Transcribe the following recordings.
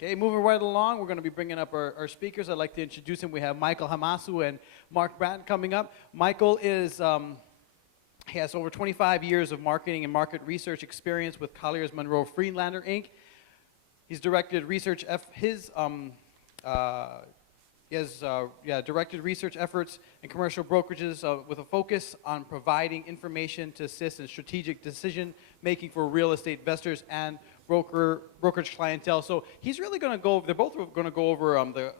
Okay, moving right along, we're going to be bringing up our speakers. I'd like to introduce him. We have Michael Hamasu and Mark Bratton coming up. Michael is, he has over 25 years of marketing and market research experience with Colliers Monroe Freelander, Inc. He's directed research directed research efforts in commercial brokerages with a focus on providing information to assist in strategic decision making for real estate investors and brokerage clientele. So he's really going to go. They're both going to go over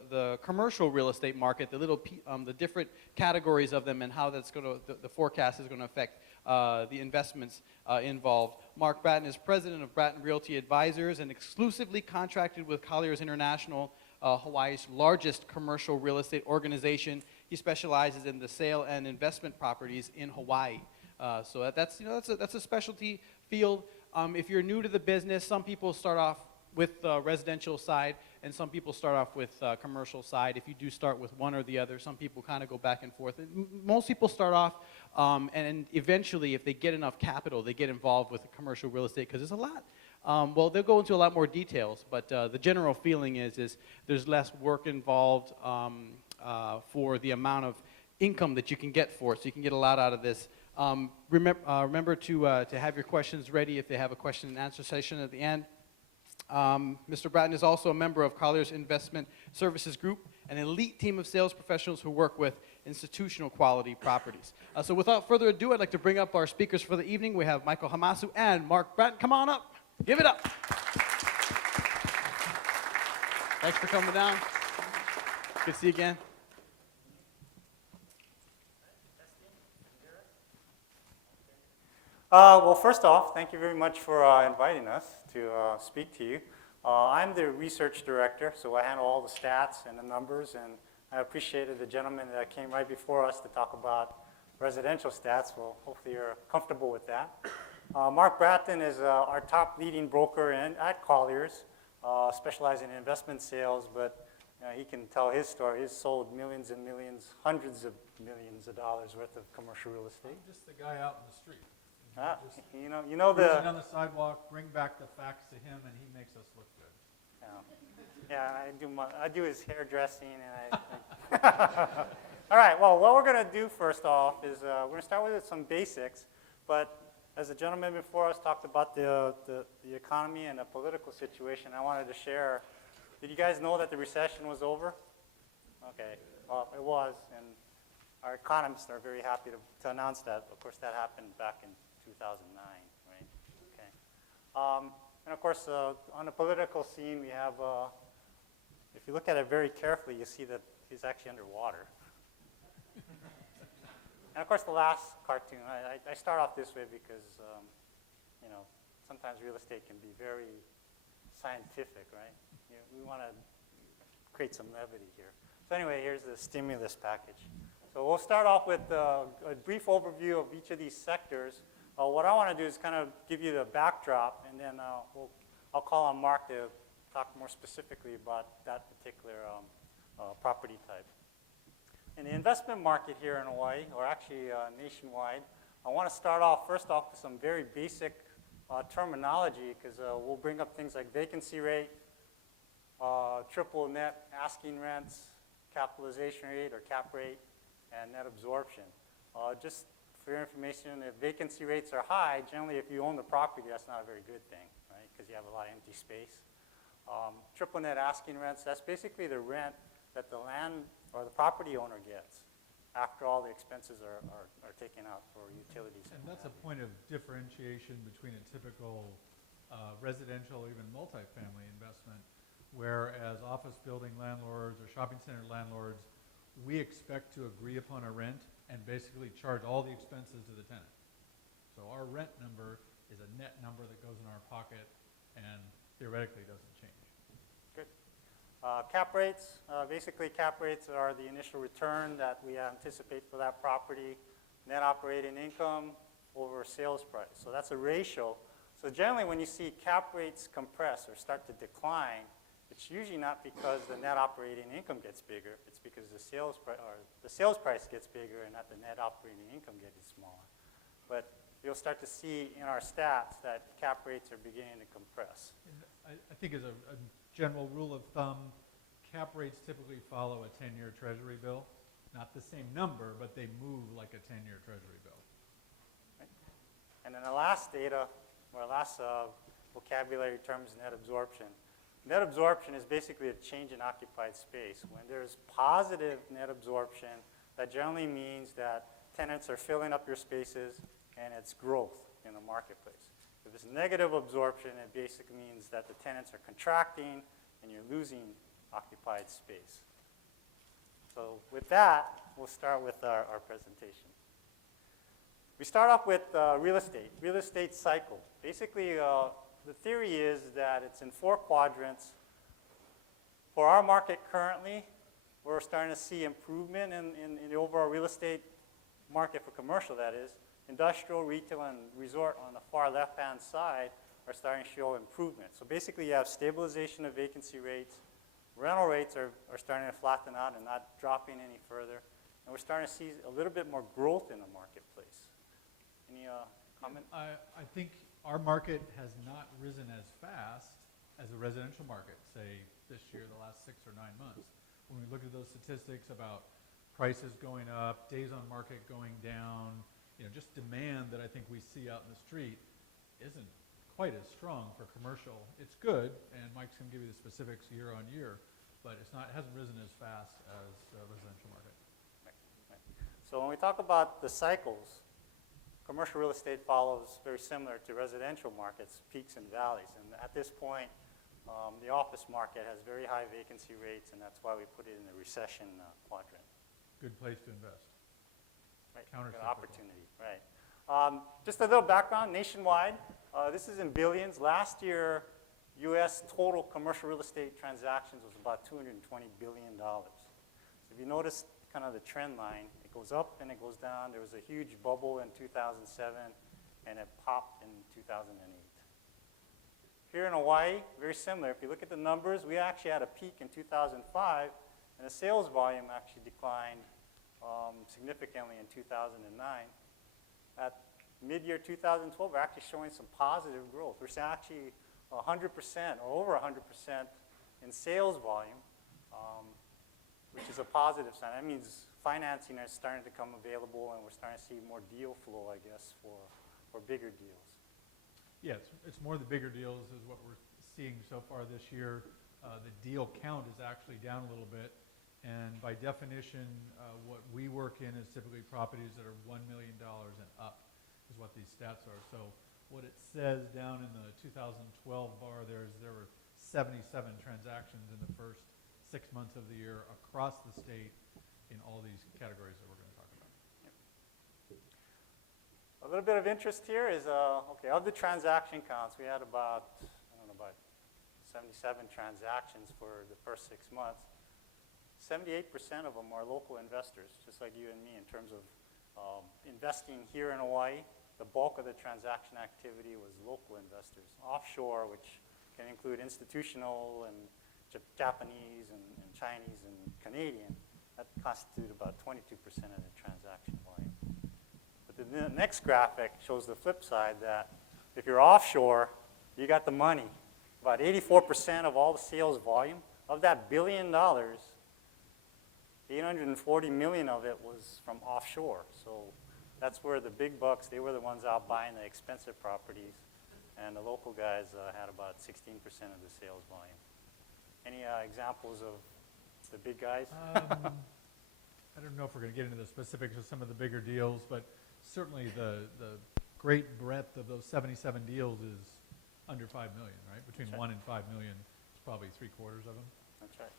the commercial real estate market, the different categories of them, and how that's going to the forecast is going to affect the investments involved. Mark Bratton is president of Bratton Realty Advisors and exclusively contracted with Colliers International, Hawaii's largest commercial real estate organization. He specializes in the sale and investment properties in Hawaii. So that's a specialty field. If you're new to the business, some people start off with the residential side, and some people start off with commercial side. If you do start with one or the other, some people kind of go back and forth. Most people start off, and eventually, if they get enough capital, they get involved with commercial real estate because there's a lot. Well, they'll go into a lot more details, but the general feeling is there's less work involved for the amount of income that you can get for it, so you can get a lot out of this. Remember to have your questions ready if they have a question and answer session at the end. Mr. Bratton is also a member of Colliers Investment Services Group, an elite team of sales professionals who work with institutional quality properties. So without further ado, I'd like to bring up our speakers for the evening. We have Michael Hamasu and Mark Bratton. Come on up. Give it up. Thanks for coming down. Good to see you again. Well, first off, thank you very much for inviting us to speak to you. I'm the research director, so I handle all the stats and the numbers, and I appreciated the gentleman that came right before us to talk about residential stats. Well, hopefully you're comfortable with that. Mark Bratton is our top leading broker at Colliers, specializing in investment sales, but he can tell his story. He's sold millions and millions, hundreds of millions of dollars worth of commercial real estate. I'm just the guy out in the street. Just, you know on the sidewalk, bring back the facts to him, and he makes us look good. I do his hairdressing, and all right. Well, what we're going to do first off is we're going to start with some basics. But as the gentleman before us talked about the economy and the political situation, I wanted to share. Did you guys know that the recession was over? Okay. Well, it was, and our economists are very happy to announce that. Of course, that happened back in 2009, right? Okay. And of course, on the political scene, we have, if you look at it very carefully, you see that he's actually underwater. And of course, the last cartoon, I start off this way because, sometimes real estate can be very scientific, right? We want to create some levity here. So anyway, here's the stimulus package. So we'll start off with a brief overview of each of these sectors. What I want to do is kind of give you the backdrop, and then I'll call on Mark to talk more specifically about that particular property type. In the investment market here in Hawaii, or actually nationwide, I want to start off first off with some very basic terminology, because we'll bring up things like vacancy rate, triple net asking rents, capitalization rate or cap rate, and net absorption. Just for your information, if vacancy rates are high, generally if you own the property, that's not a very good thing, right? Because you have a lot of empty space. Triple net asking rents, that's basically the rent that the land or the property owner gets after all the expenses are taken out for utilities. And that's a point of differentiation between a typical residential or even multifamily investment, whereas office building landlords or shopping center landlords, we expect to agree upon a rent and basically charge all the expenses to the tenant. So our rent number is a net number that goes in our pocket and theoretically doesn't change. Good. Cap rates, basically cap rates are the initial return that we anticipate for that property, net operating income over sales price. So that's a ratio. So generally when you see cap rates compress or start to decline, it's usually not because the net operating income gets bigger. It's because the sales price gets bigger and not the net operating income getting smaller. But you'll start to see in our stats that cap rates are beginning to compress. And I think as a general rule of thumb, cap rates typically follow a 10-year treasury bill. Not the same number, but they move like a 10-year treasury bill. Right? And then the last data, or last vocabulary term is net absorption. Net absorption is basically a change in occupied space. When there's positive net absorption, that generally means that tenants are filling up your spaces and it's growth in the marketplace. If it's negative absorption, it basically means that the tenants are contracting and you're losing occupied space. So with that, we'll start with our presentation. We start off with real estate cycle. Basically, the theory is that it's in 4 quadrants. For our market currently, we're starting to see improvement in the overall real estate market for commercial, that is. Industrial, retail, and resort on the far left-hand side are starting to show improvement. So basically, you have stabilization of vacancy rates. Rental rates are starting to flatten out and not dropping any further. And we're starting to see a little bit more growth in the marketplace. Any comment? I think our market has not risen as fast as the residential market, say this year, the last 6 or 9 months. When we look at those statistics about prices going up, days on market going down, just demand that I think we see out in the street isn't quite as strong for commercial. It's good, and Mike's going to give you the specifics year on year, but it hasn't risen as fast as the residential market. Right. So when we talk about the cycles, commercial real estate follows very similar to residential markets, peaks and valleys. And at this point, the office market has very high vacancy rates, and that's why we put it in the recession quadrant. Good place to invest. Right. Countercyclical. Good opportunity, right. Just a little background, nationwide, this is in billions. Last year, U.S. total commercial real estate transactions was about $220 billion. So if you notice kind of the trend line, it goes up and it goes down. There was a huge bubble in 2007, and it popped in 2008. Here in Hawaii, very similar. If you look at the numbers, we actually had a peak in 2005, and the sales volume actually declined significantly in 2009. At mid-year 2012, we're actually showing some positive growth. We're seeing actually 100% or over 100% in sales volume, which is a positive sign. That means financing is starting to come available, and we're starting to see more deal flow, I guess, for bigger deals. Yeah, it's more the bigger deals is what we're seeing so far this year. The deal count is actually down a little bit. And by definition, what we work in is typically properties that are $1 million and up is what these stats are. So what it says down in the 2012 bar there were 77 transactions in the first 6 months of the year across the state in all these categories that we're going to talk about. A little bit of interest here is, okay, of the transaction counts, we had about 77 transactions for the first 6 months. 78% of them are local investors, just like you and me in terms of investing here in Hawaii. The bulk of the transaction activity was local investors. Offshore, which can include institutional and Japanese and Chinese and Canadian, that constitute about 22% of the transaction volume. But the next graphic shows the flip side, that if you're offshore, you got the money. About 84% of all the sales volume, of that $1 billion, 840 million of it was from offshore. So that's where the big bucks, they were the ones out buying the expensive properties, and the local guys had about 16% of the sales volume. Any examples of the big guys? I don't know if we're going to get into the specifics of some of the bigger deals, but certainly the great breadth of those 77 deals is under 5 million, right? Between 1 and 5 million, it's probably 3/4 of them. That's right.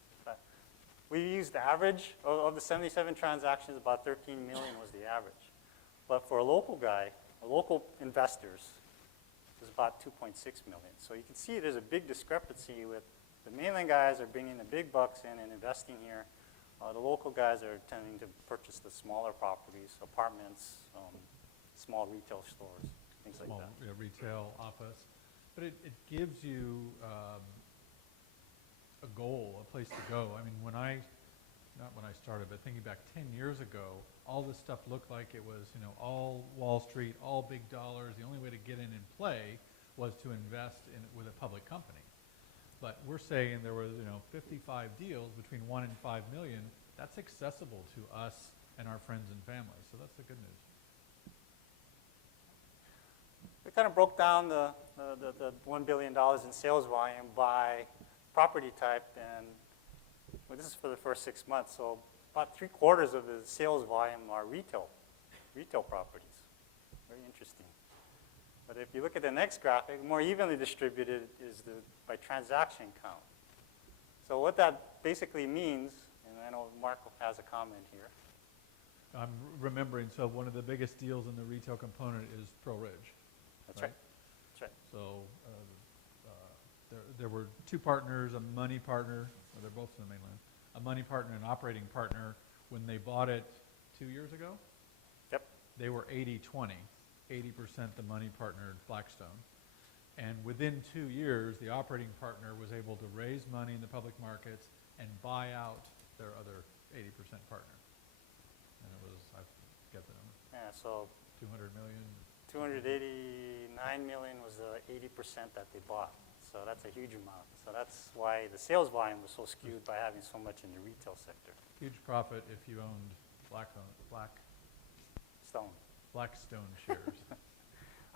We used the average of the 77 transactions, about 13 million was the average. But for a local guy, local investors, it was about 2.6 million. So you can see there's a big discrepancy with the mainland guys are bringing the big bucks in and investing here. The local guys are tending to purchase the smaller properties, apartments, small retail stores, things like that. Small retail, office. But it gives you a goal, a place to go. I mean, when I not when I started, but thinking back 10 years ago, all this stuff looked like it was, all Wall Street, all big dollars. The only way to get in and play was to invest in with a public company. But we're saying there was, 55 deals between 1 and 5 million. That's accessible to us and our friends and family. So that's the good news. We kind of broke down the $1 billion in sales volume by property type, and well, this is for the first 6 months. So about 3/4 of the sales volume are retail properties. Very interesting. But if you look at the next graphic, more evenly distributed is by transaction count. So what that basically means, and I know Mark has a comment here. I'm remembering, so one of the biggest deals in the retail component is Pro Ridge. That's right. That's right. So there were two partners, a money partner, well, they're both in the mainland, a money partner and an operating partner. When they bought it 2 years ago, Yep. they were 80-20, 80% the money partner, Blackstone. And within 2 years, the operating partner was able to raise money in the public markets and buy out their other 80% partner. And it was, I forget the number, Yeah, so 200 million. 289 million was the 80% that they bought. So that's a huge amount. So that's why the sales volume was so skewed by having so much in the retail sector. Huge profit if you owned Blackstone shares.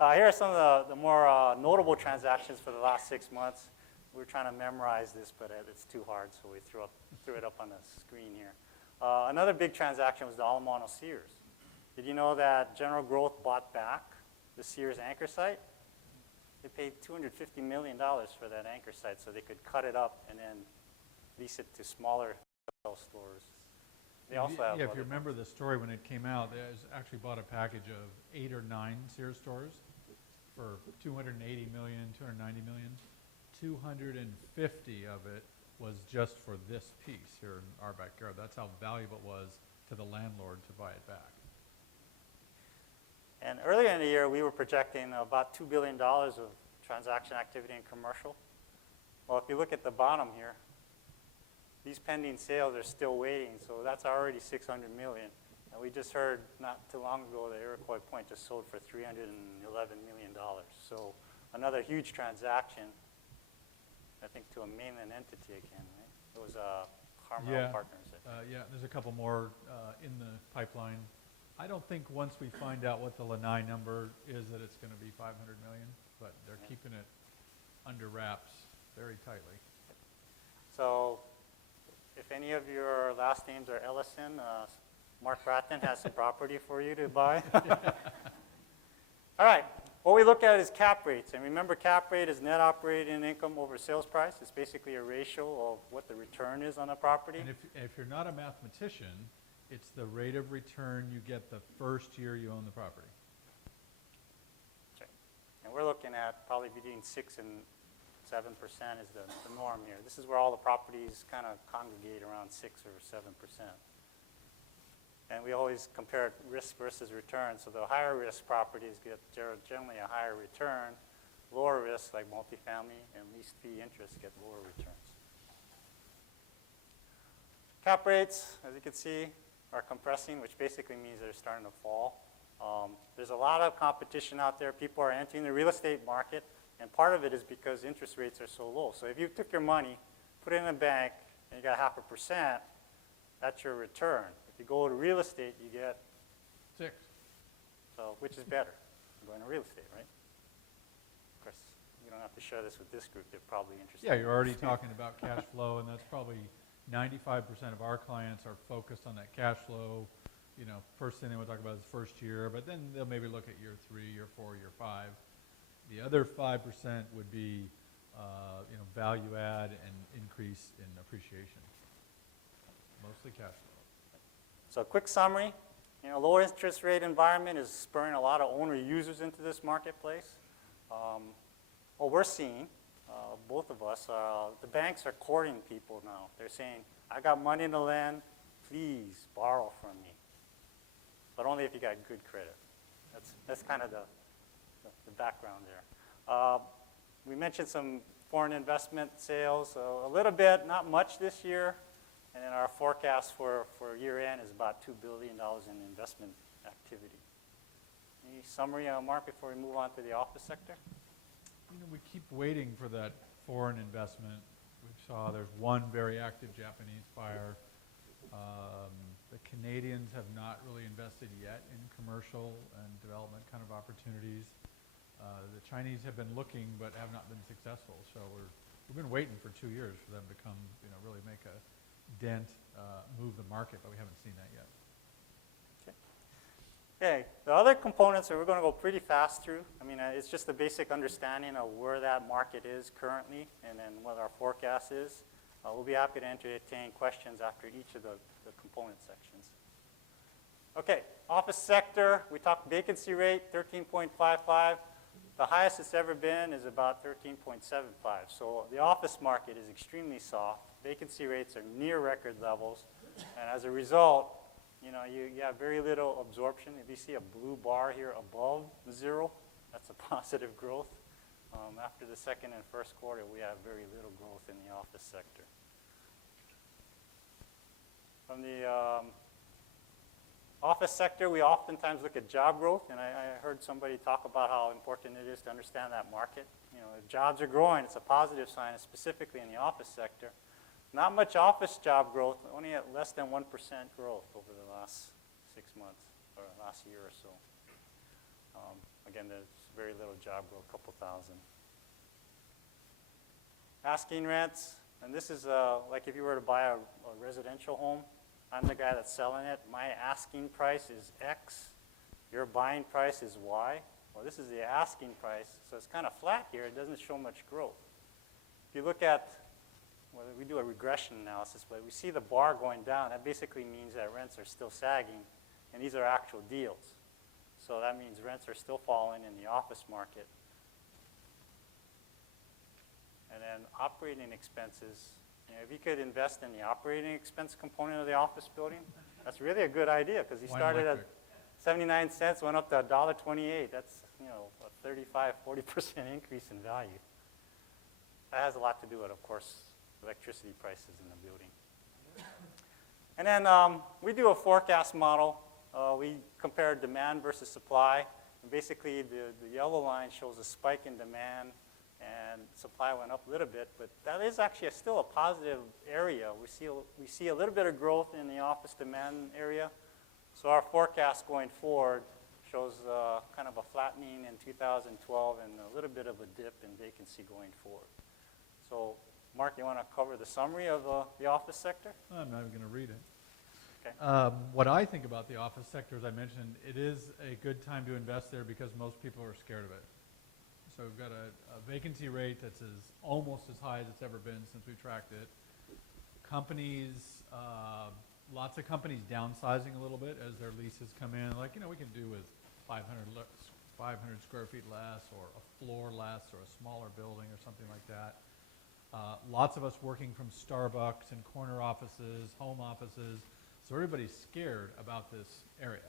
Here are some of the more notable transactions for the last 6 months. We're trying to memorize this, but it's too hard, so we threw it up on the screen here. Another big transaction was the Alamo Sears. Did you know that General Growth bought back the Sears anchor site? They paid $250 million for that anchor site so they could cut it up and then lease it to smaller stores. They also have if you remember the story when it came out, they actually bought a package of 8 or 9 Sears stores for $280 million, $290 million. 250 of it was just for this piece here in our backyard. That's how valuable it was to the landlord to buy it back. And earlier in the year, we were projecting about $2 billion of transaction activity in commercial. Well, if you look at the bottom here, these pending sales are still waiting, so that's already $600 million. And we just heard not too long ago that Iroquois Point just sold for $311 million. So another huge transaction, I think, to a mainland entity again, right? It was Harmel Partners. Yeah, there's a couple more in the pipeline. I don't think once we find out what the Lanai number is that it's going to be 500 million, but they're keeping it under wraps very tightly. So if any of your last names are Ellison, Mark Bratton has some property for you to buy. All right, what we look at is cap rates. And remember, cap rate is net operating income over sales price. It's basically a ratio of what the return is on a property. And if you're not a mathematician, it's the rate of return you get the first year you own the property. Okay. And we're looking at probably between 6 and 7% is the norm here. This is where all the properties kind of congregate around 6 or 7%. And we always compare risk versus return. So the higher risk properties get generally a higher return. Lower risk, like multifamily and lease fee interest, get lower returns. Cap rates, as you can see, are compressing, which basically means they're starting to fall. There's a lot of competition out there. People are entering the real estate market, and part of it is because interest rates are so low. So if you took your money, put it in a bank, and you got 0.5%, that's your return. If you go to real estate, you get 6. So which is better? Going to real estate, right? Of course, you don't have to share this with this group. They're probably interested. Yeah, you're already talking about cash flow, and that's probably 95% of our clients are focused on that cash flow. You know, first thing they want to talk about is first year, but then they'll maybe look at year 3, year 4, year 5. The other 5% would be, value add and increase in appreciation. Mostly cash flow. So a quick summary. Low interest rate environment is spurring a lot of owner users into this marketplace. What we're seeing, both of us, the banks are courting people now. They're saying, I got money to lend, please borrow from me. But only if you got good credit. That's kind of the background there. We mentioned some foreign investment sales, a little bit, not much this year. And then our forecast for year end is about $2 billion in investment activity. Any summary, Mark, before we move on to the office sector? You know, we keep waiting for that foreign investment. We saw there's one very active Japanese buyer. The Canadians have not really invested yet in commercial and development kind of opportunities. The Chinese have been looking but have not been successful. So we've been waiting for 2 years for them to come, you know, really make a dent, move the market, but we haven't seen that yet. Okay, the other components that we're going to go pretty fast through. I mean, it's just a basic understanding of where that market is currently and then what our forecast is. We'll be happy to entertain questions after each of the component sections. Okay, office sector, we talked vacancy rate, 13.55. The highest it's ever been is about 13.75. So the office market is extremely soft. Vacancy rates are near record levels. And as a result, you know, you have very little absorption. If you see a blue bar here above 0, that's a positive growth. After the second and first quarter, we have very little growth in the office sector. From the office sector, we oftentimes look at job growth, and I heard somebody talk about how important it is to understand that market. You know, if jobs are growing, it's a positive sign, specifically in the office sector. Not much office job growth, only at less than 1% growth over the last 6 months, or last year or so. Again, there's very little job growth, a couple thousand. Asking rents, and this is like if you were to buy a residential home, I'm the guy that's selling it. My asking price is X. Your buying price is Y. Well, this is the asking price, so it's kind of flat here. It doesn't show much growth. If you look at, well, we do a regression analysis, but we see the bar going down. That basically means that rents are still sagging, and these are actual deals. So that means rents are still falling in the office market. And then operating expenses. You know, if you could invest in the operating expense component of the office building, that's really a good idea because you started at 79 cents, went up to $1.28. That's, you know, a 35–40% increase in value. That has a lot to do with, of course, electricity prices in the building. And then we do a forecast model. We compare demand versus supply. And basically, the yellow line shows a spike in demand, and supply went up a little bit. But that is actually still a positive area. We see a little bit of growth in the office demand area. So our forecast going forward shows kind of a flattening in 2012 and a little bit of a dip in vacancy going forward. So, Mark, you want to cover the summary of the office sector? I'm not even going to read it. Okay. What I think about the office sector, as I mentioned, it is a good time to invest there because most people are scared of it. So we've got a vacancy rate that's almost as high as it's ever been since we tracked it. Companies, lots of companies downsizing a little bit as their leases come in. Like, you know, we can do with 500 square feet less or a floor less or a smaller building or something like that. Lots of us working from Starbucks and corner offices, home offices. So everybody's scared about this area.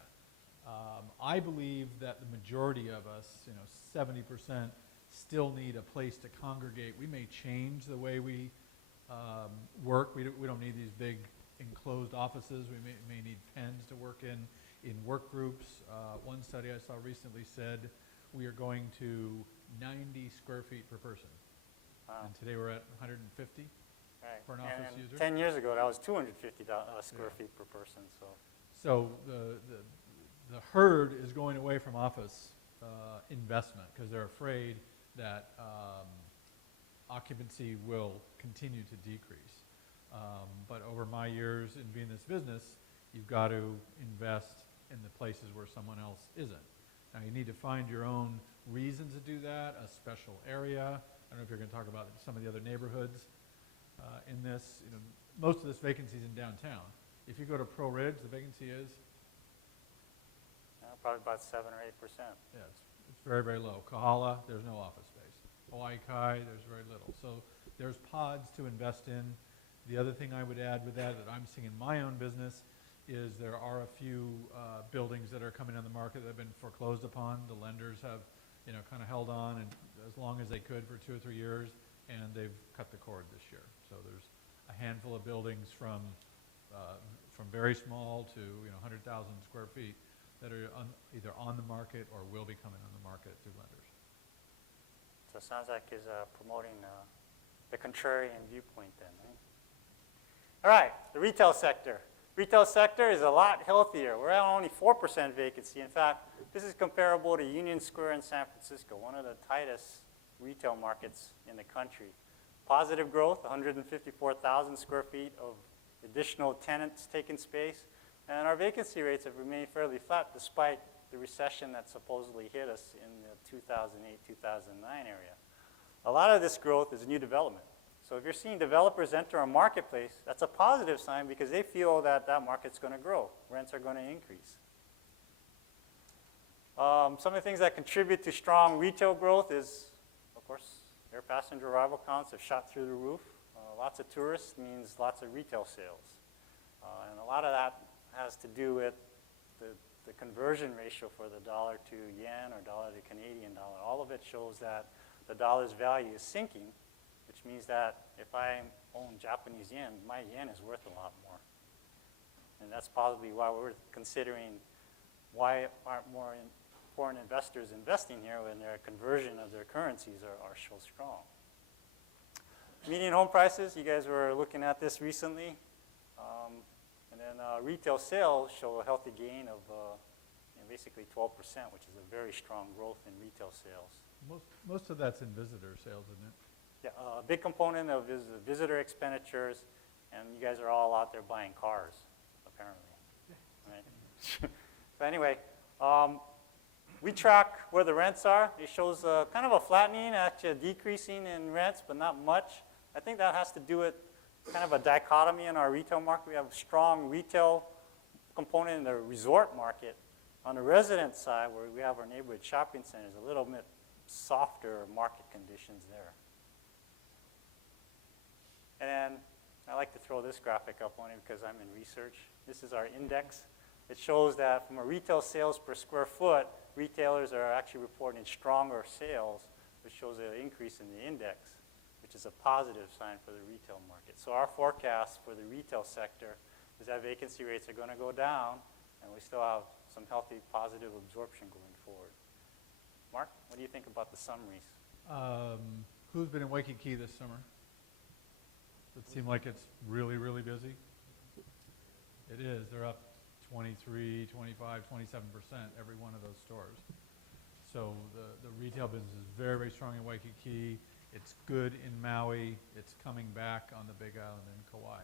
I believe that the majority of us, you know, 70%, still need a place to congregate. We may change the way we work. We don't need these big enclosed offices. We may need pens to work in work groups. One study I saw recently said we are going to 90 square feet per person. Wow. And today we're at 150 for an office and user. 10 years ago, that was 250 square feet per person. So the herd is going away from office investment because they're afraid that occupancy will continue to decrease. But over my years in being in this business, you've got to invest in the places where someone else isn't. Now you need to find your own reason to do that, a special area. I don't know if you're going to talk about some of the other neighborhoods in this. You know, most of this vacancy is in downtown. If you go to Pro Ridge, the vacancy is? Probably about 7 or 8%. Yeah, it's very, very low. Kahala, there's no office space. Hawaii Kai, there's very little. So there's pods to invest in. The other thing I would add with that I'm seeing in my own business is there are a few buildings that are coming on the market that have been foreclosed upon. The lenders have, you know, kind of held on and as long as they could for 2 or 3 years, and they've cut the cord this year. So there's a handful of buildings from from very small to 100,000 square feet that are either on the market or will be coming on the market through lenders. So it sounds like he's promoting the contrarian viewpoint then, right? All right, the retail sector. Retail sector is a lot healthier. We're at only 4% vacancy. In fact, this is comparable to Union Square in San Francisco, one of the tightest retail markets in the country. Positive growth, 154,000 square feet of additional tenants taking space. And our vacancy rates have remained fairly flat despite the recession that supposedly hit us in the 2008-2009 area. A lot of this growth is new development. So if you're seeing developers enter a marketplace, that's a positive sign because they feel that that market's going to grow. Rents are going to increase. Some of the things that contribute to strong retail growth is, of course, air passenger arrival counts have shot through the roof. Lots of tourists means lots of retail sales. And a lot of that has to do with the conversion ratio for the dollar to yen or dollar to Canadian dollar. All of it shows that the dollar's value is sinking, which means that if I own Japanese yen, my yen is worth a lot more. And that's probably why we're considering why aren't more foreign investors investing here when their conversion of their currencies are so strong. Median home prices, you guys were looking at this recently. And then retail sales show a healthy gain of basically 12%, which is a very strong growth in retail sales. Most of that's in visitor sales, isn't it? Yeah, a big component of is the visitor expenditures, and you guys are all out there buying cars, apparently. Right? So anyway, we track where the rents are. It shows kind of a flattening, actually a decreasing in rents, but not much. I think that has to do with kind of a dichotomy in our retail market. We have a strong retail component in the resort market. On the resident side, where we have our neighborhood shopping centers, a little bit softer market conditions there. And then I like to throw this graphic up only because I'm in research. This is our index. It shows that from a retail sales per square foot, retailers are actually reporting stronger sales, which shows an increase in the index, which is a positive sign for the retail market. So our forecast for the retail sector is that vacancy rates are going to go down, and we still have some healthy positive absorption going forward. Mark, what do you think about the summaries? Who's been in Waikiki this summer? Does it seem like it's really, really busy? It is. They're up 23, 25, 27%, every one of those stores. So the retail business is very, very strong in Waikiki. It's good in Maui. It's coming back on the Big Island in Kauai.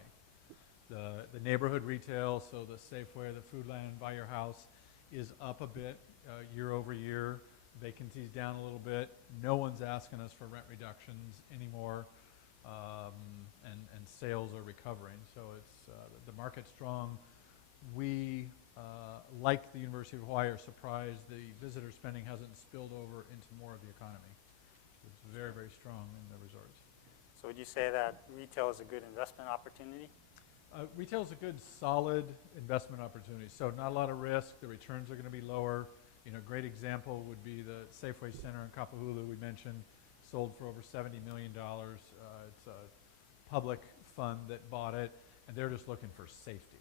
The neighborhood retail, so the Safeway, the Foodland by your house, is up a bit year over year. Vacancy's down a little bit. No one's asking us for rent reductions anymore, and sales are recovering. So it's the market's strong. We, like the University of Hawaii, are surprised the visitor spending hasn't spilled over into more of the economy. It's very, very strong in the resorts. So would you say that retail is a good investment opportunity? Retail is a good, solid investment opportunity. So not a lot of risk. The returns are going to be lower. You know, a great example would be the Safeway Center in Kapahulu we mentioned, sold for over $70 million. It's a public fund that bought it, and they're just looking for safety.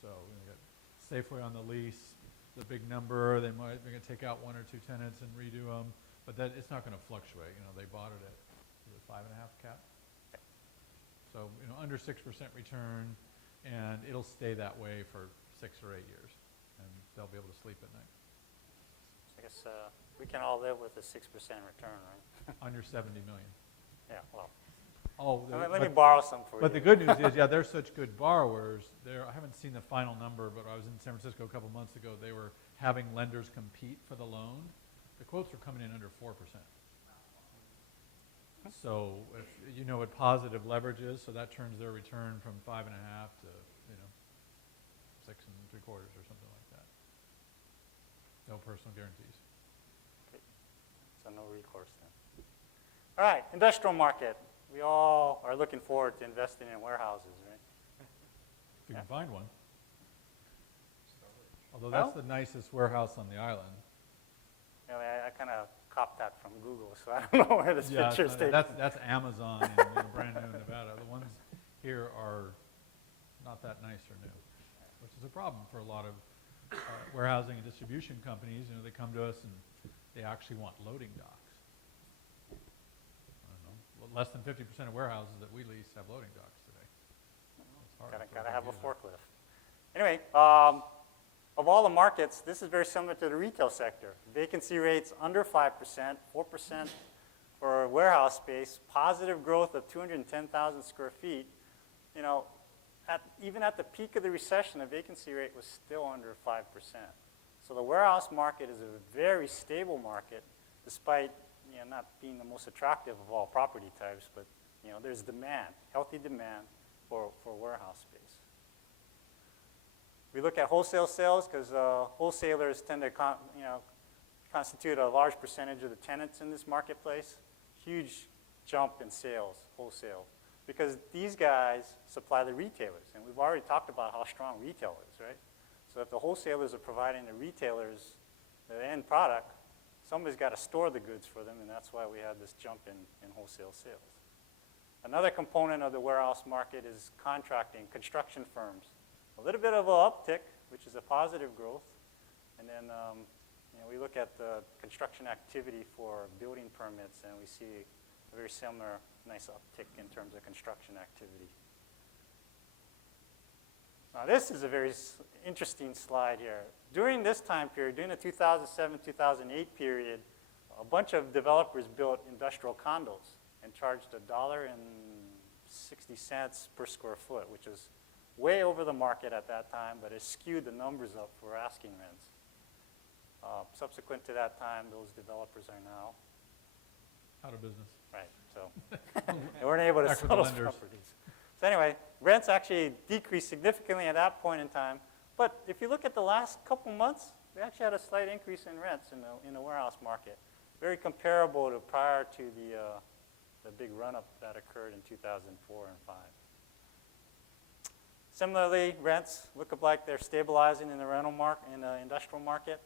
So we got Safeway on the lease, the big number. They're going to take out one or two tenants and redo them, but it's not going to fluctuate. You know, they bought it at 5.5 cap. So, you know, under 6% return, and it'll stay that way for 6 or 8 years, and they'll be able to sleep at night. I guess we can all live with a 6% return, right? Under 70 million. Yeah, well, Oh, let me borrow some for you. But the good news is, yeah, they're such good borrowers. I haven't seen the final number, but I was in San Francisco a couple months ago. They were having lenders compete for the loan. The quotes were coming in under 4%. So if you know what positive leverage is, so that turns their return from 5.5 to 6 3/4 or something like that. No personal guarantees. Okay. So no recourse then. All right, industrial market. We all are looking forward to investing in warehouses, right? If you can find one. Although that's the nicest warehouse on the island. Yeah, I kind of copped that from Google, so I don't know where this picture is taken. That's Amazon in brand new Nevada. The ones here are not not that nice or new, which is a problem for a lot of warehousing and distribution companies. You know, they come to us and they actually want loading docks. I don't know, less than 50% of warehouses that we lease have loading docks today. It's hard for Gotta a have a user. forklift. Anyway, of all the markets, this is very similar to the retail sector. Vacancy rates under 5%, 4% for warehouse space, positive growth of 210,000 square feet. You know, even at the peak of the recession, the vacancy rate was still under 5%. So the warehouse market is a very stable market, despite not being the most attractive of all property types, but there's demand, healthy demand for warehouse space. We look at wholesale sales because wholesalers tend to constitute a large percentage of the tenants in this marketplace. Huge jump in sales, wholesale, because these guys supply the retailers, and we've already talked about how strong retail is, right? So if the wholesalers are providing the retailers the end product, somebody's got to store the goods for them, and that's why we have this jump in wholesale sales. Another component of the warehouse market is contracting, construction firms. A little bit of an uptick, which is a positive growth, and then we look at the construction activity for building permits, and we see a very similar nice uptick in terms of construction activity. Now this is a very interesting slide here. During this time period, during the 2007-2008 period, a bunch of developers built industrial condos and charged $1.60 per square foot, which is way over the market at that time, but it skewed the numbers up for asking rents. Subsequent to that time, those developers are now Out of business. right. So they weren't able to Back with sell the those lenders. properties. So anyway, rents actually decreased significantly at that point in time. But if you look at the last couple months, we actually had a slight increase in rents in the warehouse market, very comparable to prior to the big run-up that occurred in 2004 and 5. Similarly, rents look like they're stabilizing in the rental market, in the industrial market.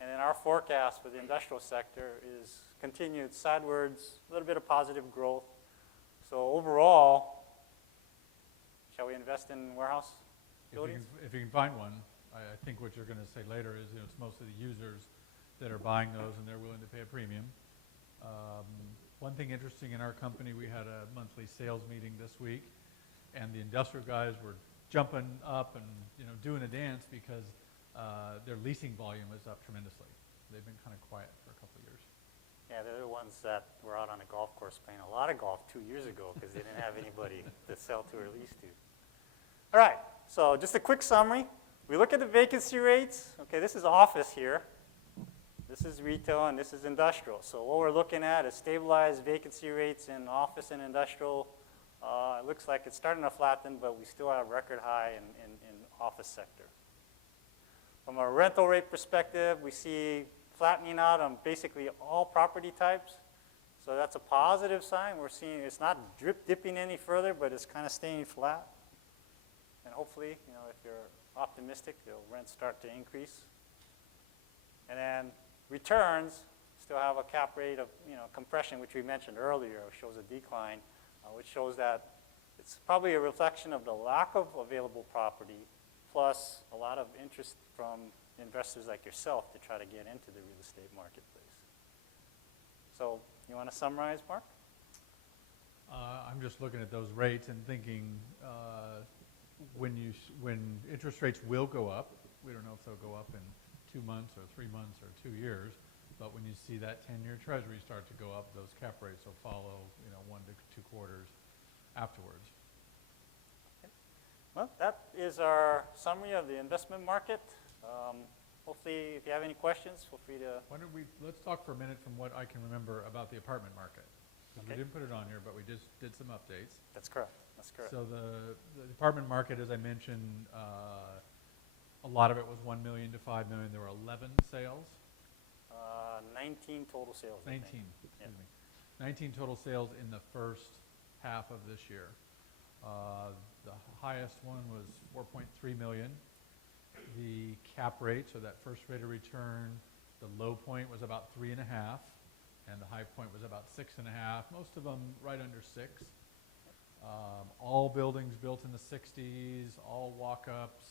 And then our forecast for the industrial sector is continued sidewards, a little bit of positive growth. So overall, shall we invest in warehouse buildings? If you can find one, I think what you're going to say later is it's mostly the users that are buying those and they're willing to pay a premium. One thing interesting in our company, we had a monthly sales meeting this week, and the industrial guys were jumping up and doing a dance because their leasing volume is up tremendously. They've been kind of quiet for a couple of years. Yeah, they're the ones that were out on a golf course playing a lot of golf 2 years ago because they didn't have anybody to sell to or lease to. All right, so just a quick summary. We look at the vacancy rates. Okay, this is office here. This is retail, and this is industrial. So what we're looking at is stabilized vacancy rates in office and industrial. It looks like it's starting to flatten, but we still have record high in office sector. From a rental rate perspective, we see flattening out on basically all property types. So that's a positive sign. We're seeing it's not dipping any further, but it's kind of staying flat. And hopefully, if you're optimistic, the rents start to increase. And then returns still have a cap rate of compression, which we mentioned earlier, shows a decline, which shows that it's probably a reflection of the lack of available property, plus a lot of interest from investors like yourself to try to get into the real estate marketplace. So you want to summarize, Mark? I'm just looking at those rates and thinking when interest rates will go up, we don't know if they'll go up in 2 months or 3 months or 2 years, but when you see that 10-year treasury start to go up, those cap rates will follow 1 to 2 quarters afterwards. Well, that is our summary of the investment market. Hopefully, if you have any questions, feel free to. Let's talk for a minute from what I can remember about the apartment market. Okay. We didn't put it on here, but we just did some updates. That's correct. That's correct. So the apartment market, as I mentioned, a lot of it was 1 million to 5 million. There were 11 sales. 19 total sales. 19, excuse me. 19 total sales in the first half of this year. The highest one was 4.3 million. The cap rate, so that first rate of return, the low point was about 3.5, and the high point was about 6.5. Most of them right under 6. all buildings built in the 60s, all walk-ups.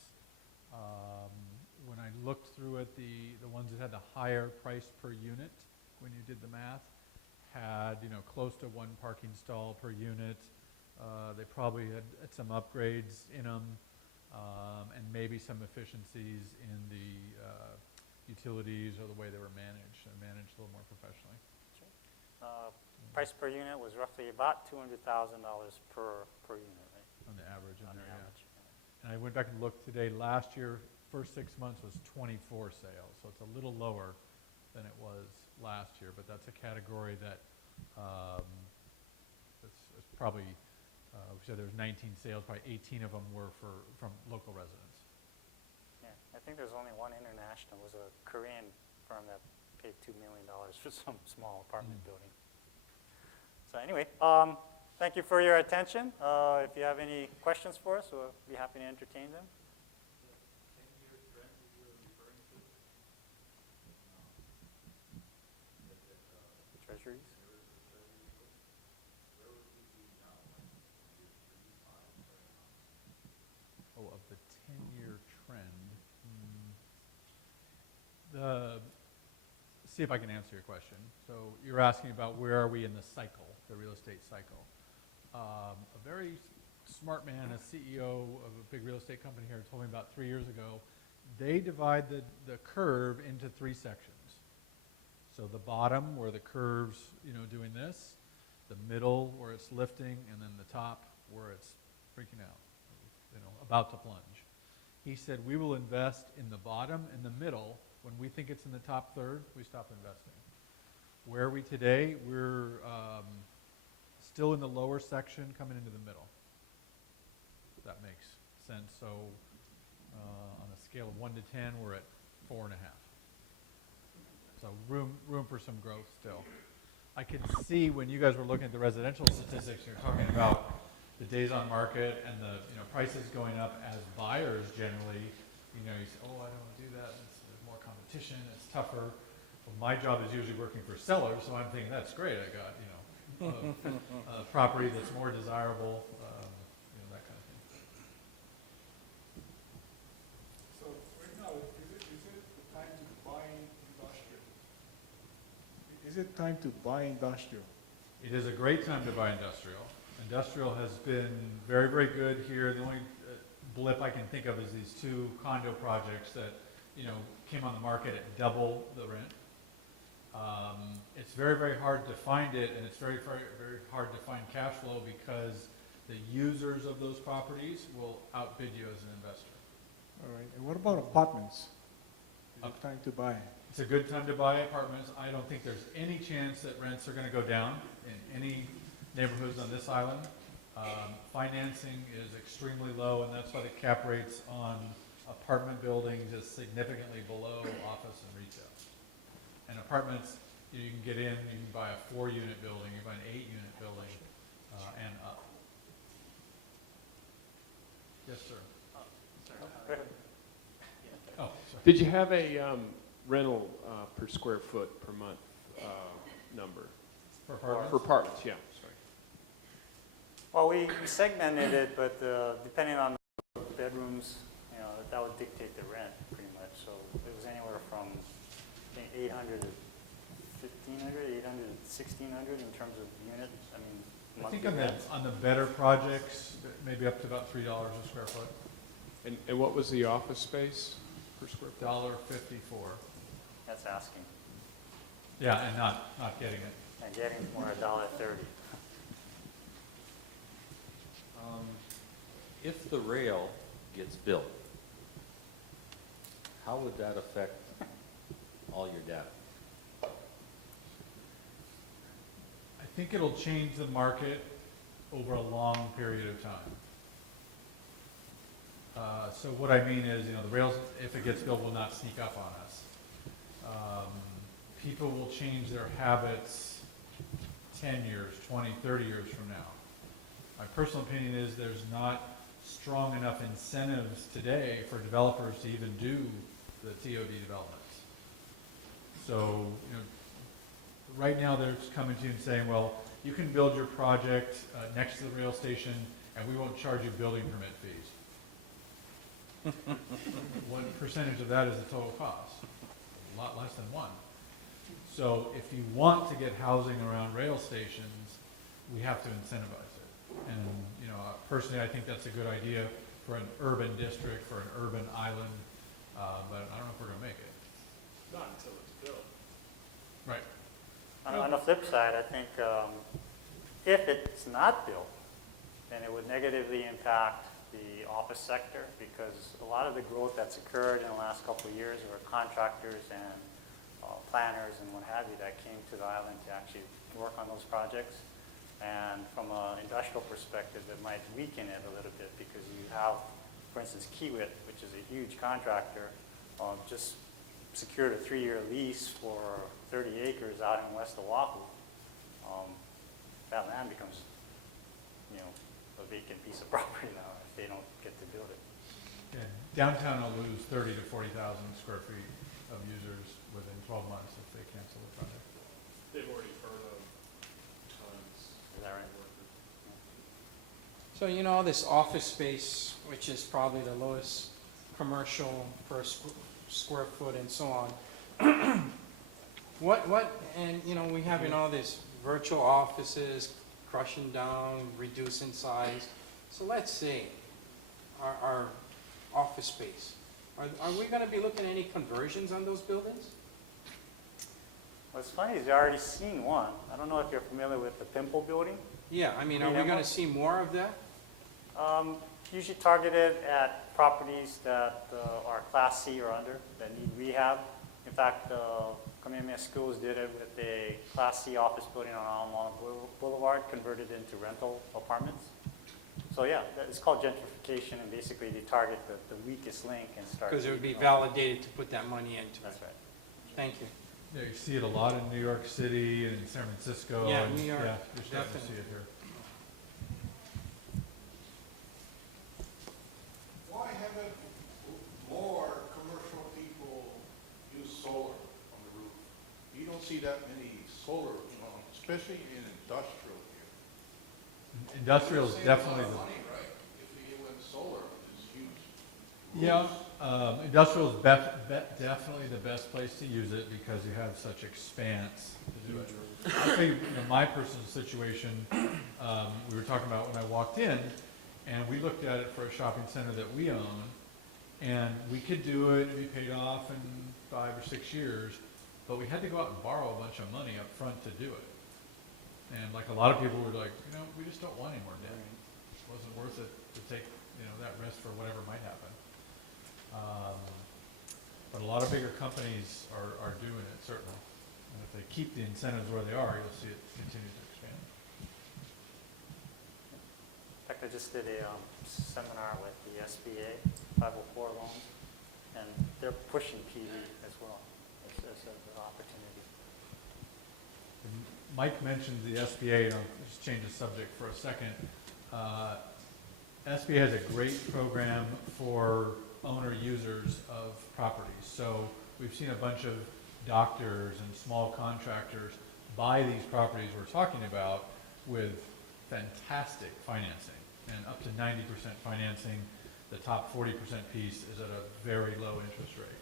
When I looked through it, the ones that had the higher price per unit, when you did the math, had, you know, close to 1 parking stall per unit. They probably had some upgrades in them, and maybe some efficiencies in the utilities or the way they were managed, and managed a little more professionally. Price per unit was roughly about $200,000 per unit, right? On the average in On the there, yeah. average. And I went back and looked today. Last year, first 6 months was 24 sales, so it's a little lower than it was last year. But that's a category that it's probably, we said there was 19 sales, probably 18 of them were from local residents. Yeah, I think there's only one international. It was a Korean firm that paid $2 million for some small apartment building. So anyway, thank you for your attention. If you have any questions for us, we'll be happy to entertain them. Treasuries? Oh, of the 10-year trend. See if I can answer your question. So you're asking about where are we in the cycle, the real estate cycle. A very smart man, a CEO of a big real estate company here, told me about 3 years ago, they divide the curve into 3 sections. So the bottom where the curve's, you know, doing this, the middle where it's lifting, and then the top where it's freaking out, you know, about to plunge. He said, we will invest in the bottom and the middle. When we think it's in the top third, we stop investing. Where are we today? We're still in the lower section, coming into the middle. If that makes sense. So on a scale of 1 to 10, we're at 4.5. So room for some growth still. I could see when you guys were looking at the residential statistics, you're talking about the days on market and the, you know, prices going up as buyers generally. You know, you say, oh, I don't want to do that. There's more competition. It's tougher. Well, my job is usually working for sellers, so I'm thinking that's great. I got, you know, a property that's more desirable, you know, that kind of thing. So right now, is it the time to buy industrial? Is it time to buy industrial? It is a great time to buy industrial. Industrial has been very, very good here. The only blip I can think of is these 2 condo projects that, you know, came on the market at double the rent. It's very, very hard to find it, and it's very, very, very hard to find cash flow because the users of those properties will outbid you as an investor. All right, and what about apartments? Is it time to buy? It's a good time to buy apartments. I don't think there's any chance that rents are going to go down in any neighborhoods on this island. Financing is extremely low, and that's why the cap rates on apartment buildings is significantly below office and retail. And apartments, you can get in, you can buy a 4-unit building, you can buy an 8-unit building, and up. Yes, sir. Go ahead. Oh, sorry. Did you have a rental per square foot per month number? For apartments? For apartments, yeah, sorry. Well, we segmented it, but depending on the bedrooms, you know, that would dictate the rent pretty much. So it was anywhere from, I think, 800 to 1,500, 800 to 1,600 in terms of units. I mean, I think monthly rents. on the better projects, maybe up to about $3 a square foot. And what was the office space per square foot? $1.54. That's asking. Yeah, and not getting it. And getting more $1.30. If the rail gets built, how would that affect all your data? I think it'll change the market over a long period of time. So what I mean is, you know, the rails, if it gets built, will not sneak up on us. People will change their habits 10 years, 20, 30 years from now. My personal opinion is there's not strong enough incentives today for developers to even do the TOD developments. So, you know, right now they're coming to you and saying, well, you can build your project next to the rail station, and we won't charge you building permit fees. What percentage of that is the total cost? A lot less than 1. So if you want to get housing around rail stations, we have to incentivize it. And, you know, personally, I think that's a good idea for an urban district, for an urban island, but I don't know if we're gonna make it. Not until it's built. Right. On the flip side, I think if it's not built, then it would negatively impact the office sector, because a lot of the growth that's occurred in the last couple of years were contractors and planners and what have you that came to the island to actually work on those projects. And from an industrial perspective, it might weaken it a little bit, because you have, for instance, Kiewit, which is a huge contractor, just secured a 3-year lease for 30 acres out in west Oahu. That land becomes, you know, a vacant piece of property now if they don't get to build it. Yeah, downtown will lose 30 to 40,000 square feet of users within 12 months if they cancel the project. They've already furloughed tons. Is that right? So, you know, this office space, which is probably the lowest commercial per square foot and so on. And, you know, we having all this virtual offices crushing down, reducing size. So let's say our office space, are we gonna be looking at any conversions on those buildings? What's funny is you've already seen one. I don't know if you're familiar with the Pimple Building. Yeah, I mean, are we gonna see more of that? Usually targeted at properties that are Class C or under, that need rehab. In fact, Kamehameha Schools did it with a Class C office building on Honolulu Boulevard, converted into rental apartments. So yeah, it's called gentrification, and basically they target the weakest link and start. Because it would be validated to put that money into it. That's right. Thank you. Yeah, you see it a lot in New York City and in San Francisco. Yeah, and New York, Yeah, you're starting to definitely. see it here. Why haven't more commercial people use solar on the roof? You don't see that many solar, you know, especially in industrial here. Industrial is Save a lot definitely of the, money, right? If you went solar, which is huge. yeah, industrial is definitely the best place to use it because you have such expanse to do it. I'll tell you, my personal situation, we were talking about when I walked in, and we looked at it for a shopping center that we own, and we could do it, it'd be paid off in 5 or 6 years, but we had to go out and borrow a bunch of money up front to do it. And like a lot of people were like, you know, we just don't want any more debt. It wasn't worth it to take, you know, that risk for whatever might happen. But a lot of bigger companies are doing it, certainly. And if they keep the incentives where they are, you'll see it continue to expand. In fact, I just did a seminar with the SBA, 504 loans, and they're pushing PV as well as an opportunity. And Mike mentioned the SBA, and I'll just change the subject for a second. SBA has a great program for owner users of properties. So we've seen a bunch of doctors and small contractors buy these properties we're talking about with fantastic financing and up to 90% financing. The top 40% piece is at a very low interest rate.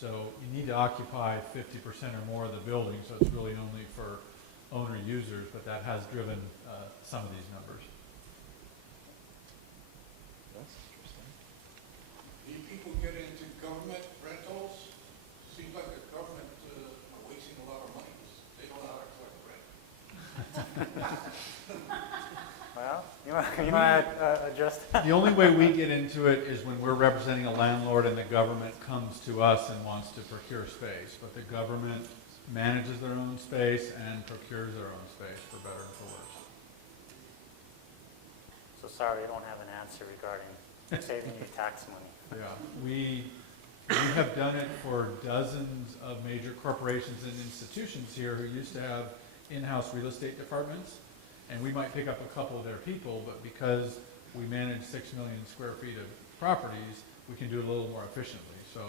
So you need to occupy 50% or more of the building, so it's really only for owner users, but that has driven some of these numbers. That's interesting. Do people get into government rentals? Seems like the government are wasting a lot of money. They don't know how to collect rent. Well, you want to address that? The only way we get into it is when we're representing a landlord and the government comes to us and wants to procure space. But the government manages their own space and procures their own space, for better and for worse. So sorry, I don't have an answer regarding saving you tax money. Yeah, we have done it for dozens of major corporations and institutions here who used to have in-house real estate departments, and we might pick up a couple of their people, but because we manage 6 million square feet of properties, we can do it a little more efficiently. So,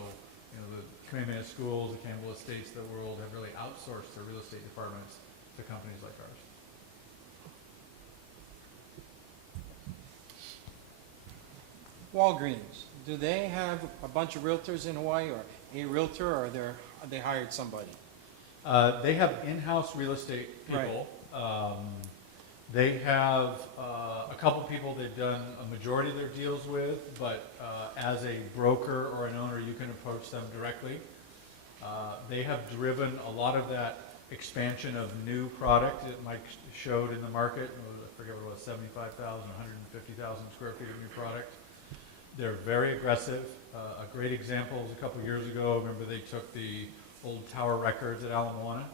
you know, the Kamehameha Schools, the Campbell Estates of the world have really outsourced their real estate departments to companies like ours. Walgreens, do they have a bunch of realtors in Hawaii, or a realtor, or they hired somebody? They have in-house real estate people. They have a couple people they've done a majority of their deals with, but as a broker or an owner, you can approach them directly. They have driven a lot of that expansion of new product that Mike showed in the market. I forget what it was, 75,000, 150,000 square feet of new product. They're very aggressive. A great example was a couple years ago. Remember, they took the old Tower Records at Ala Moana.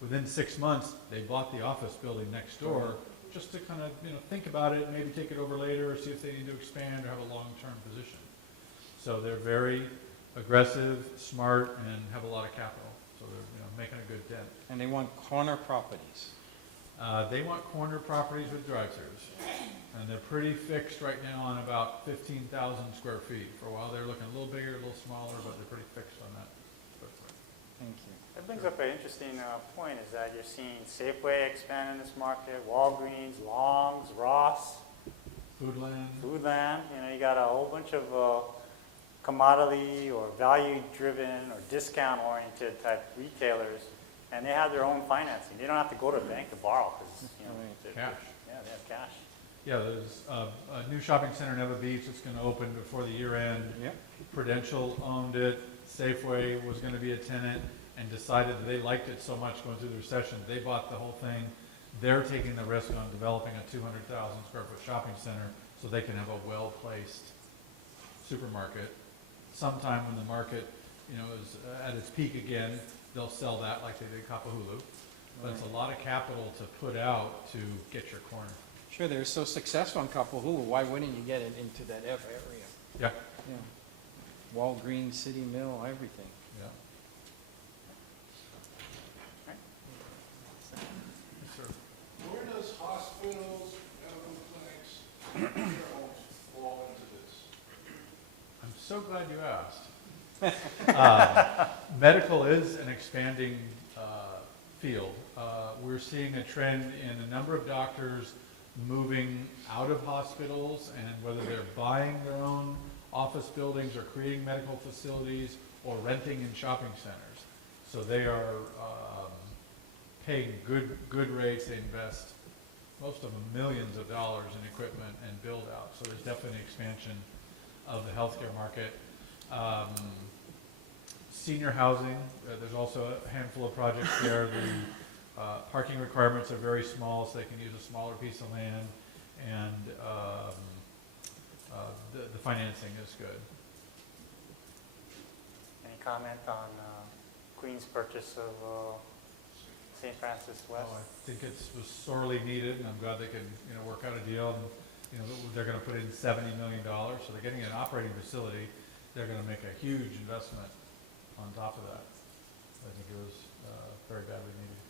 Within 6 months, they bought the office building next door just to kind of, think about it, maybe take it over later, or see if they need to expand or have a long-term position. So they're very aggressive, smart, and have a lot of capital. So they're, making a good dent. And they want corner properties. They want corner properties with drive-throughs. And they're pretty fixed right now on about 15,000 square feet. For a while, they're looking a little bigger, a little smaller, but they're pretty fixed on that footprint. Thank you. That brings up an interesting point, is that you're seeing Safeway expand in this market, Walgreens, Long's, Ross, Foodland. Foodland. You got a whole bunch of commodity or value-driven or discount-oriented type retailers, and they have their own financing. They don't have to go to a bank to borrow because Cash. Yeah, they have cash. Yeah, there's a new shopping center in Eva Beach that's going to open before the year end. Yep. Prudential owned it. Safeway was going to be a tenant and decided that they liked it so much going through the recession, they bought the whole thing. They're taking the risk on developing a 200,000 square foot shopping center so they can have a well-placed supermarket. Sometime when the market, is at its peak again, they'll sell that like they did Kapahulu. But it's a lot of capital to put out to get your corner. Sure, they're so successful in Kapahulu, why wouldn't you get it into that area? Yeah. Yeah. Walgreens, City Mill, everything. Yeah. Yes, sir. Where does hospitals, medical clinics, care homes fall into this? I'm so glad you asked. Medical is an expanding field. We're seeing a trend in a number of doctors moving out of hospitals, and whether they're buying their own office buildings or creating medical facilities or renting in shopping centers. So they are paying good rates. They invest, most of them, millions of dollars in equipment and build out. So there's definitely an expansion of the healthcare market. Senior housing, there's also a handful of projects there. The parking requirements are very small, so they can use a smaller piece of land, and the financing is good. Any comment on Queen's purchase of St. Francis West? I think it was sorely needed, and I'm glad they could, work out a deal. And, they're going to put in $70 million, so they're getting an operating facility. They're going to make a huge investment on top of that. I think it was very badly needed.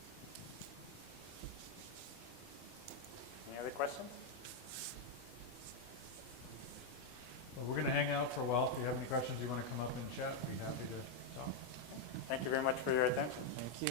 Any other questions? Well, we're going to hang out for a while. If you have any questions, you want to come up and chat, we'd be happy to talk. Thank you very much for your attention. Thank you.